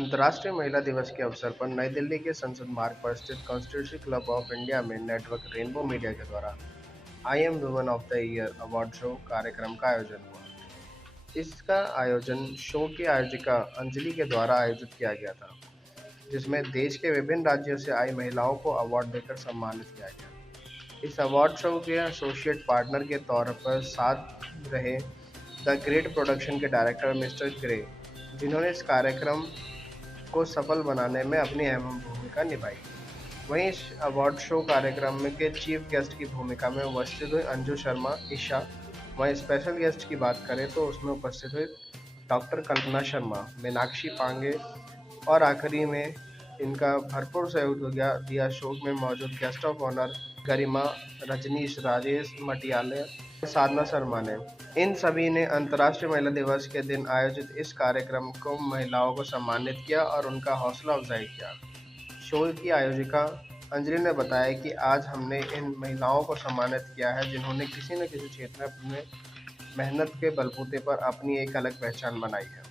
अंतर्राष्ट्रीय महिला दिवस के अवसर पर नई दिल्ली के संसद मार्ग पर स्थित कॉन्स्टिट्यूशन क्लब ऑफ इंडिया में नेटवर्क रेनबो मीडिया के द्वारा I am woman of the year award show कार्यक्रम का आयोजन हुआ। इसका आयोजन शो की आयोजिका अंजलि के द्वारा आयोजित किया गया था, जिसमें देश के विभिन्न राज्यों से आई महिलाओं को अवार्ड देकर सम्मानित किया गया। इस अवार्ड शो के एसोसिएट पार्टनर के तौर पर साथ रहे द ग्रेट प्रोडक्शन के डायरेक्टर मिस्टर ग्रे, जिन्होंने इस कार्यक्रम को सफल बनाने में अपनी अहम भूमिका निभाई। वहीं इस अवार्ड शो कार्यक्रम में के चीफ गेस्ट की भूमिका में उपस्थित हुई अंजू शर्मा ईशा। वहीं स्पेशल गेस्ट की बात करें तो उसमें उपस्थित हुई डॉक्टर कल्पना शर्मा, मीनाक्षी पांगे और आखिरी में इनका भरपूर सहयोग दिया शो में मौजूद गेस्ट ऑफ ऑनर गरिमा, रजनीश, राजेश मटियाले, साधना शर्मा ने। इन सभी ने अंतर्राष्ट्रीय महिला दिवस के दिन आयोजित इस कार्यक्रम को महिलाओं को सम्मानित किया और उनका हौसला अफजाई किया। शो की आयोजिका अंजलि ने बताया कि आज हमने इन महिलाओं को सम्मानित किया है जिन्होंने किसी न किसी क्षेत्र में अपने मेहनत के बलबूते पर अपनी एक अलग पहचान बनाई है।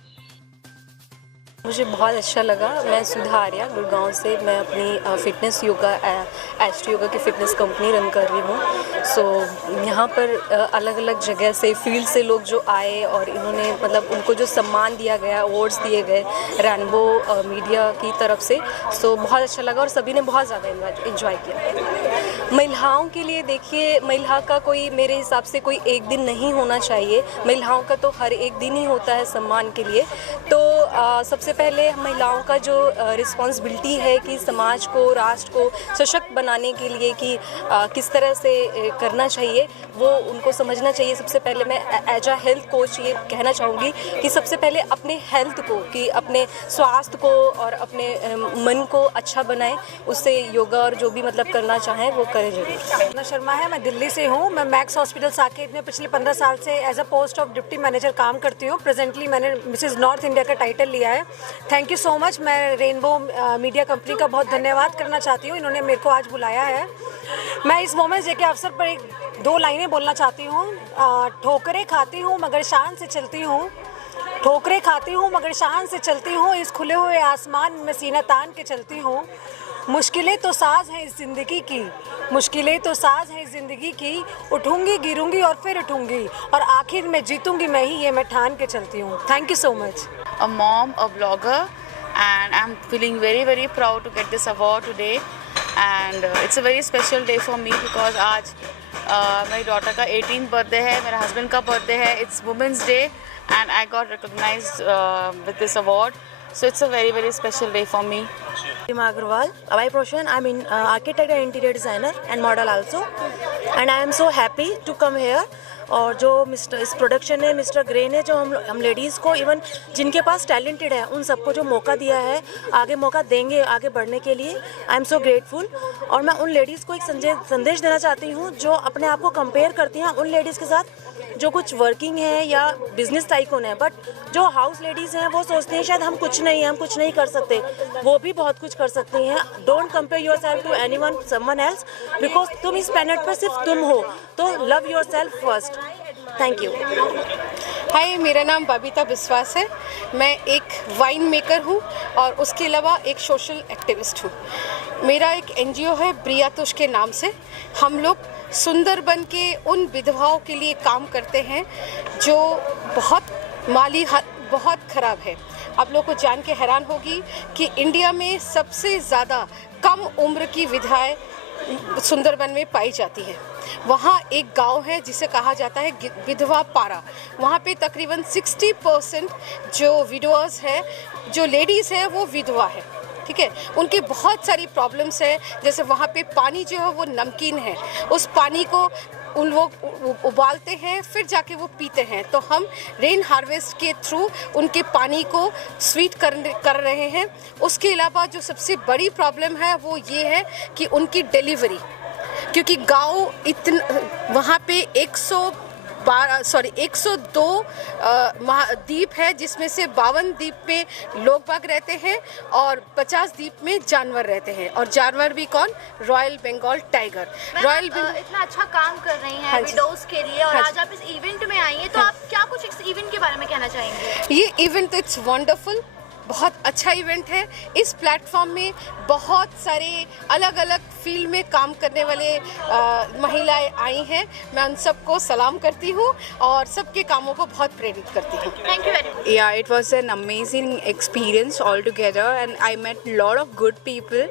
मुझे बहुत अच्छा लगा। मैं सुधा आर्या गुड़गांव से, मैं अपनी फ़िटनेस योगा एस्ट्रो योगा की फ़िटनेस कंपनी रन कर रही हूँ। सो यहाँ पर अलग अलग जगह से फील्ड से लोग जो आए और इन्होंने मतलब उनको जो सम्मान दिया गया, अवार्ड्स दिए गए रेनबो मीडिया की तरफ से, सो बहुत अच्छा लगा और सभी ने बहुत ज़्यादा इन्जॉय किया। महिलाओं के लिए देखिए, महिला का कोई मेरे हिसाब से कोई एक दिन नहीं होना चाहिए, महिलाओं का तो हर एक दिन ही होता है सम्मान के लिए। तो सबसे पहले महिलाओं का जो रिस्पॉन्सिबिलिटी है कि समाज को, राष्ट्र को सशक्त बनाने के लिए कि किस तरह से करना चाहिए, वो उनको समझना चाहिए। सबसे पहले मैं एज अ हेल्थ कोच ये कहना चाहूँगी कि सबसे पहले अपने हेल्थ को, कि अपने स्वास्थ्य को और अपने मन को अच्छा बनाएं, उससे योगा और जो भी मतलब करना चाहें वो करें जरूर। साधना शर्मा है, मैं दिल्ली से हूँ। मैं मैक्स हॉस्पिटल साकेत में पिछले 15 साल से as a post of deputy manager काम करती हूँ। प्रेजेंटली मैंने मिसेज नॉर्थ इंडिया का टाइटल लिया है। Thank you so much. मैं रेनबो मीडिया कंपनी का बहुत धन्यवाद करना चाहती हूँ, इन्होंने मेरे को आज बुलाया है। मैं इस वोमेंस डे के अवसर पर दो लाइनें बोलना चाहती हूँ। ठोकरें खाती हूँ मगर शान से चलती हूँ, ठोकरें खाती हूँ मगर शान से चलती हूँ, इस खुले हुए आसमान में सीना तान के चलती हूँ। मुश्किलें तो साज हैं इस ज़िंदगी की, मुश्किलें तो साज हैं इस ज़िंदगी की, उठूँगी गिरूँगी और फिर उठूँगी, और आखिर में जीतूँगी मैं ही, ये मैं ठान के चलती हूँ। Thank you so much. A mom, a blogger, and I'm feeling very very proud to get this award today, and it's a very special day for me because आज मेरी डॉटर का 18th बर्थडे है, मेरे husband का birthday है। It's Women's Day and I got recognized with this award, so it's a very very special day for me. Rima Agarwal, by profession I'm in architect and interior designer and model also, and I am so happy to come here। और जो इस production ने mister grey ने जो हम ladies को, even जिनके पास talented है, उन सबको जो मौका दिया है, आगे मौका देंगे आगे बढ़ने के लिए, आई एम सो ग्रेटफुल। और मैं उन लेडीज़ को एक संदेश देना चाहती हूँ जो अपने आप को कंपेयर करती हैं उन लेडीज़ के साथ जो कुछ वर्किंग है या बिजनेस टाइकून है, बट जो हाउस लेडीज़ हैं वो सोचती हैं शायद हम कुछ नहीं कर सकते, वो भी बहुत कुछ कर सकती हैं। Don't compare yourself to anyone someone else, because तुम इस प्लेनेट पर सिर्फ तुम हो, तो love yourself first. Thank you. Hi, मेरा नाम बबीता बिस्वास है। मैं एक वाइन मेकर हूँ और उसके अलावा एक सोशल एक्टिविस्ट हूँ। मेरा एक एनजीओ है ब्रियातुष के नाम से। हम लोग सुंदरबन के उन विधवाओं के लिए काम करते हैं जो माली बहुत ख़राब है। आप लोग को जान के हैरान होगी कि इंडिया में सबसे ज़्यादा कम उम्र की विधवाएं सुंदरबन में पाई जाती है। वहाँ एक गांव है जिसे कहा जाता है विधवा पारा। वहाँ पे तकरीबन 60% जो विडोअर्स है, जो लेडीज़ है, वो विधवा है। ठीक है, उनकी बहुत सारी प्रॉब्लम्स है। जैसे वहाँ पे पानी जो है वो नमकीन है, उस पानी को उन लोग उबालते हैं फिर जाके वो पीते हैं। तो हम रेन हार्वेस्ट के थ्रू उनके पानी को स्वीट कर रहे हैं। उसके अलावा जो सबसे बड़ी प्रॉब्लम है वो ये है कि उनकी डिलीवरी, क्योंकि गाँव वहाँ पे 102 द्वीप है, जिसमें से 52 द्वीप में लोग बाग रहते हैं और 50 द्वीप में जानवर रहते हैं। और जानवर भी कौन? Royal Bengal tiger. इतना अच्छा काम कर रही हैं विडोज के लिए, और आज आप इस इवेंट में आई हैं, तो आप क्या कुछ इस इवेंट के बारे में कहना चाहेंगे? ये इवेंट इट्स वंडरफुल, बहुत अच्छा इवेंट है। इस प्लेटफॉर्म में बहुत सारे अलग अलग फील्ड में काम करने वाले महिलाएं आई हैं। मैं उन सबको सलाम करती हूँ और सबके कामों को बहुत प्रेरित करती हूँ। Thank you very much. Yeah, it was an amazing experience altogether, and I met a lot of good people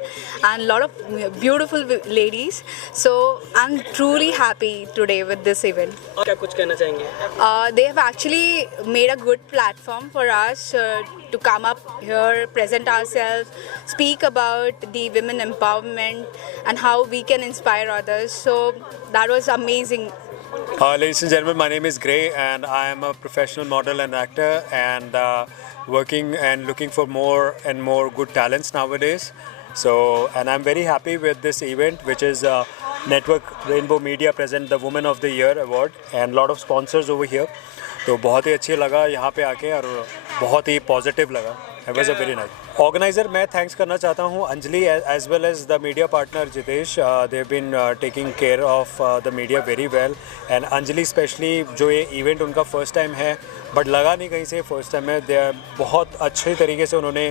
and a lot of beautiful ladies. So I'm truly happy today with this event. क्या कुछ कहना चाहेंगे? They have actually made a good platform for us to come up here, present ourselves, speak about the women empowerment and how we can inspire others. So that was amazing. Ladies and gentlemen, my name is Gray and I am a professional model and actor and working and looking for more and more good talents nowadays. So, and I'm very happy with this event, which is Network Rainbow Media present the Woman of the Year award and lot of sponsors over here. तो बहुत ही अच्छी लगा यहाँ पे आके और बहुत ही positive लगा. It was a very nice. Organizer मैं थैंक्स करना चाहता हूँ Anjali as well as the media partner Jitesh. They've been taking care of the media very well and Anjali specially जो ये इवेंट उनका फर्स्ट टाइम है बट लगा नहीं कहीं से फर्स्ट टाइम है. दे बहुत अच्छे तरीके से उन्होंने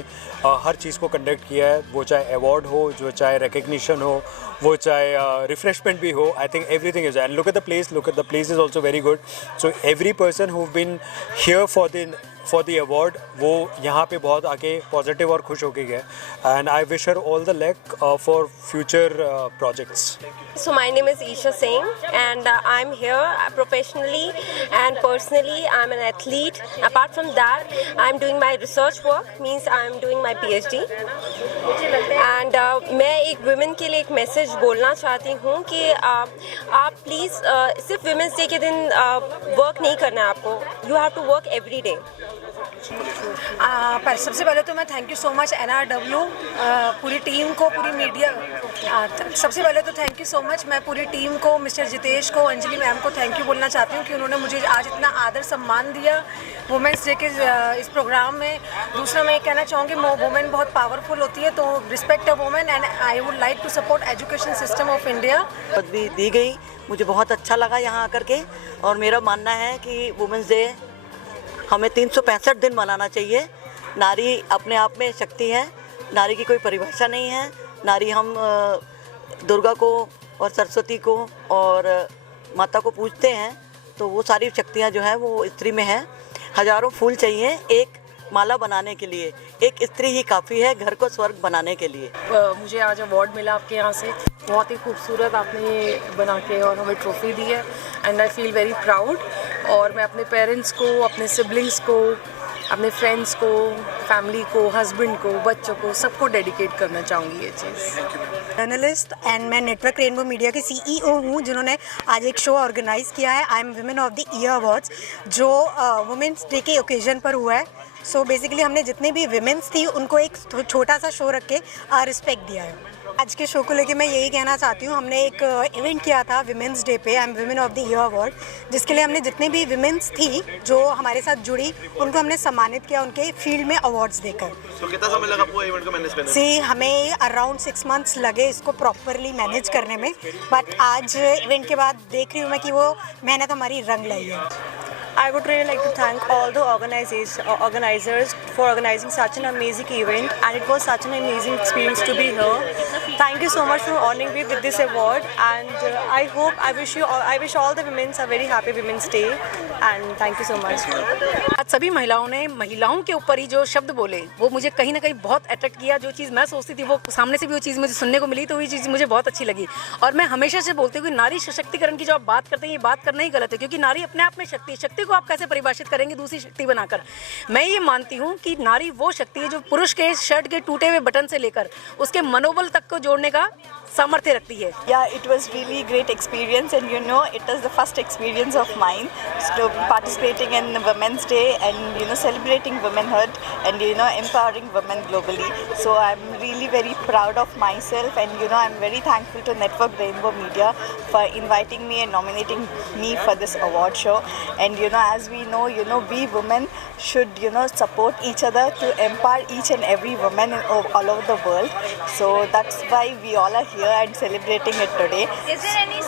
हर चीज़ को कंडक्ट किया है, वो चाहे अवार्ड हो, जो चाहे रिकग्निशन हो, वो चाहे रिफ्रेशमेंट भी हो. I think everything is and look at the place is also very good. So every person who been here for the award वो यहाँ पे बहुत आके पॉजिटिव और खुश होके गए and I wish her all the luck for future projects. So my name is Isha Singh and I'm here professionally and personally I'm an athlete. Apart from that I'm doing my research work, means I'm doing my PhD. And मैं एक women के लिए एक message बोलना चाहती हूँ कि आप please सिर्फ Women's Day के दिन work नहीं करना है आपको. You have to work every day. सबसे पहले तो मैं thank you so much NRW पूरी टीम को, पूरी मीडिया. सबसे पहले तो थैंक यू सो मच. मैं पूरी टीम को, मिस्टर जितेश को, अंजलि मैम को थैंक यू बोलना चाहती हूँ कि उन्होंने मुझे आज इतना आदर सम्मान दिया वुमेंस डे के इस प्रोग्राम में. दूसरा मैं ये कहना चाहूँगी वुमेन बहुत पावरफुल होती है, तो respect a women and I would like to support education system of India. भी दी गई, मुझे बहुत अच्छा लगा यहाँ आकर के और मेरा मानना है कि वुमेंस डे हमें 365 दिन मनाना चाहिए. नारी अपने आप में शक्ति है, नारी की कोई परिभाषा नहीं है. नारी हम दुर्गा को और सरस्वती को और माता को पूजते हैं, तो वो सारी शक्तियाँ जो है वो स्त्री में है. हजारों फूल चाहिए एक माला बनाने के लिए, एक स्त्री ही काफ़ी है घर को स्वर्ग बनाने के लिए. मुझे आज अवार्ड मिला आपके यहाँ से, बहुत ही खूबसूरत आपने ये बना के और हमें ट्रॉफी दी है and I feel very proud. और मैं अपने पेरेंट्स को, अपने सिबलिंग्स को, अपने फ्रेंड्स को, फैमिली को, हस्बैंड को, बच्चों को, सबको डेडिकेट करना चाहूँगी ये चीज़. जर्नलिस्ट एंड मैं नेटवर्क रेनबो मीडिया के CEO हूँ जिन्होंने आज एक शो ऑर्गेनाइज़ किया है I am women of the year awards, जो वुमेंस डे के ओकेजन पर हुआ है. सो बेसिकली हमने जितने भी विमेंस थी उनको एक छोटा सा शो रख के रिस्पेक्ट दिया है. आज के शो को लेके मैं यही कहना चाहती हूँ, हमने एक इवेंट किया था विमेंस डे पे, I am women of the year award, जिसके लिए हमने जितने भी विमेंस थी जो हमारे साथ जुड़ी उनको हमने सम्मानित किया उनके फील्ड में अवार्ड्स देकर. कितना समय लगा पूरा इवेंट को मैनेज करने में? हमें अराउंड 6 months लगे इसको प्रॉपरली मैनेज करने में, बट आज इवेंट के बाद देख रही हूँ मैं कि वो मेहनत हमारी रंग लाई है. I would really like to thank all the organizers for organizing such an amazing event, and it was such an amazing experience to be here. Thank you so much for honoring me with this award, and I wish all the women a very happy Women's Day, and thank you so much. आज सभी महिलाओं ने महिलाओं के ऊपर ही जो शब्द बोले वो मुझे कहीं ना कहीं बहुत अट्रैक्ट किया. जो चीज़ मैं सोचती थी वो सामने से भी वो चीज़ मुझे सुनने को मिली, तो वही चीज़ मुझे बहुत अच्छी लगी. और मैं हमेशा से बोलती हूँ कि नारी सशक्तिकरण की जो आप बात करते हैं ये बात करना ही गलत है, क्योंकि नारी अपने आप में शक्ति को आप कैसे परिभाषित करेंगे दूसरी शक्ति बनाकर. मैं ये मानती हूँ कि नारी वो शक्ति है जो पुरुष के शर्ट के टूटे हुए बटन से लेकर उसके मनोबल तक को जोड़ने का सामर्थ्य रखती है. Yeah, it was really great experience, and it was the first experience of mine, so participating in Women's Day and celebrating womanhood and empowering women globally. So I'm really very proud of myself, and I'm very thankful to Network Rainbow Media for inviting me and nominating me for this award show. And as we know, we women should support each other to empower each and every woman all over the world. So that's why we all are here and celebrating it today. Is there any